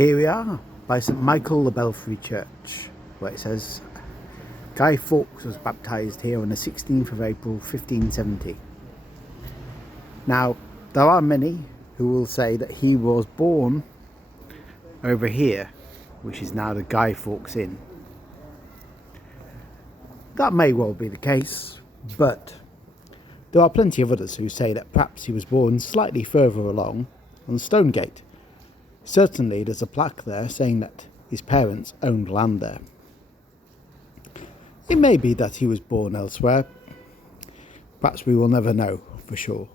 Here we are by St Michael the Belfry Church, where it says Guy Fawkes was baptised here on the 16th of April 1570. Now, there are many who will say that he was born over here, which is now the Guy Fawkes Inn. That may well be the case, but there are plenty of others who say that perhaps he was born slightly further along on Stonegate. Certainly there's a plaque there saying that his parents owned land there. It may be that he was born elsewhere. Perhaps we will never know for sure.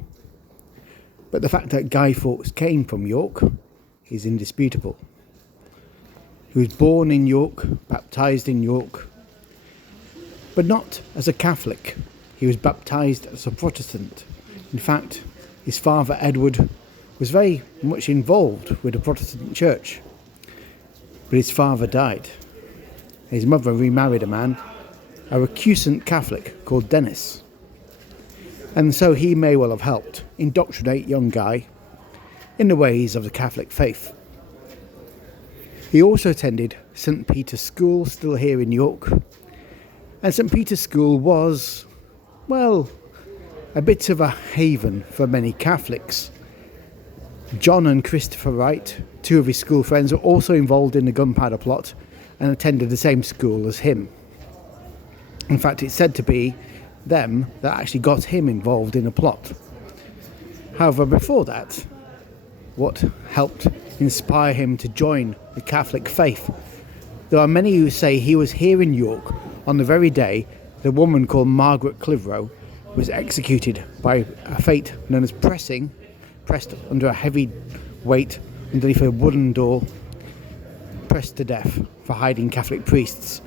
But the fact that Guy Fawkes came from York is indisputable. He was born in York, baptised in York, but not as a Catholic. He was baptised as a Protestant. In fact, his father Edward was very much involved with the Protestant church, but his father died. His mother remarried a man, a recusant Catholic called Dennis, and so he may well have helped indoctrinate young Guy in the ways of the Catholic faith. He also attended St Peter's School, still here in York, and St Peter's School was, well, a bit of a haven for many Catholics. John and Christopher Wright, two of his school friends, were also involved in the gunpowder plot and attended the same school as him. In fact, it's said to be them that actually got him involved in the plot. However, before that, what helped inspire him to join the Catholic faith? There are many who say he was here in York on the very day the woman called Margaret Clitheroe was executed by a fate known as pressed under a heavy weight underneath a wooden door, pressed to death for hiding Catholic priests.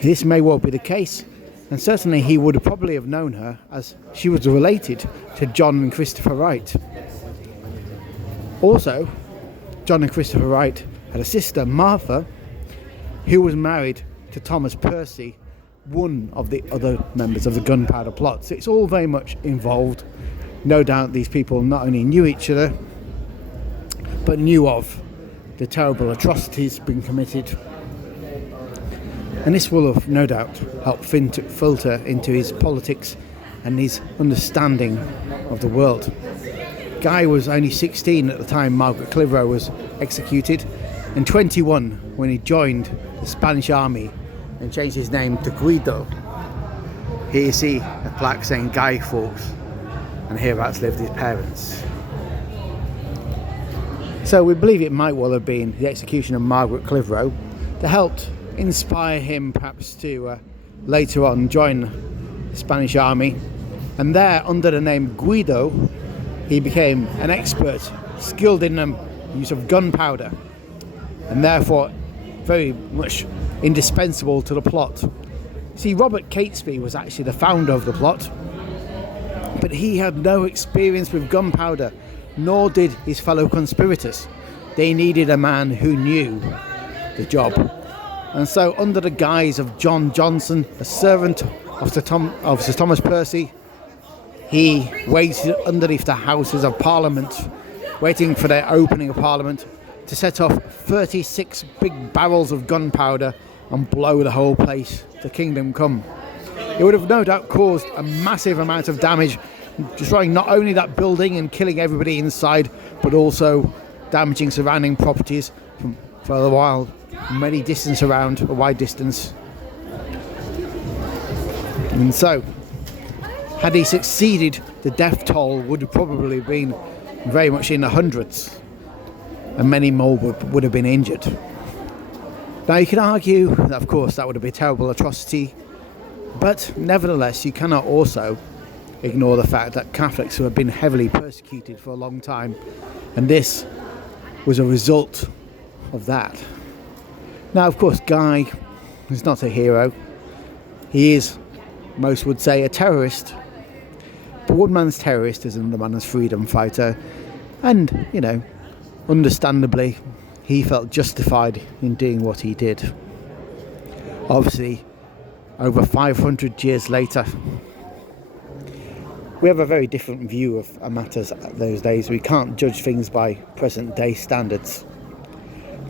This may well be the case, and certainly he would probably have known her, as she was related to John and Christopher Wright. Also, John and Christopher Wright had a sister, Martha, who was married to Thomas Percy, one of the other members of the gunpowder plot. So it's all very much involved. No doubt these people not only knew each other, but knew of the terrible atrocities being committed. And this will have no doubt helped filter into his politics and his understanding of the world. Guy was only 16 at the time Margaret Clitheroe was executed, and 21 when he joined the Spanish army and changed his name to Guido. Here you see a plaque saying Guy Fawkes, and hereabouts lived his parents. So we believe it might well have been the execution of Margaret Clitheroe that helped inspire him perhaps to later on join the Spanish army, and there under the name Guido he became an expert, skilled in the use of gunpowder, and therefore very much indispensable to the plot. See, Robert Catesby was actually the founder of the plot, but he had no experience with gunpowder, nor did his fellow conspirators. They needed a man who knew the job. And so, under the guise of John Johnson, a servant of Sir Thomas Percy, he waited underneath the Houses of Parliament, waiting for their opening of Parliament, to set off 36 big barrels of gunpowder and blow the whole place to kingdom come. It would have no doubt caused a massive amount of damage, destroying not only that building and killing everybody inside, but also damaging surrounding properties for a while, many distance around, a wide distance. And so, had he succeeded, the death toll would have probably been very much in the hundreds, and many more would have been injured. Now you can argue that of course that would have been a terrible atrocity, but nevertheless you cannot also ignore the fact that Catholics have been heavily persecuted for a long time, and this was a result of that. Now of course Guy is not a hero. He is, most would say, a terrorist, but one man's terrorist is another man's freedom fighter, and understandably he felt justified in doing what he did. Obviously, over 500 years later, we have a very different view of matters those days. We can't judge things by present day standards.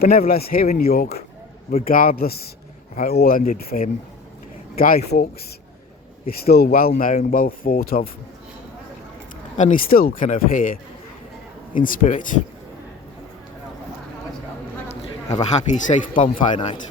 But nevertheless, here in York, regardless of how it all ended for him, Guy Fawkes is still well known, well thought of, and he's still kind of here in spirit. Have a happy, safe bonfire night.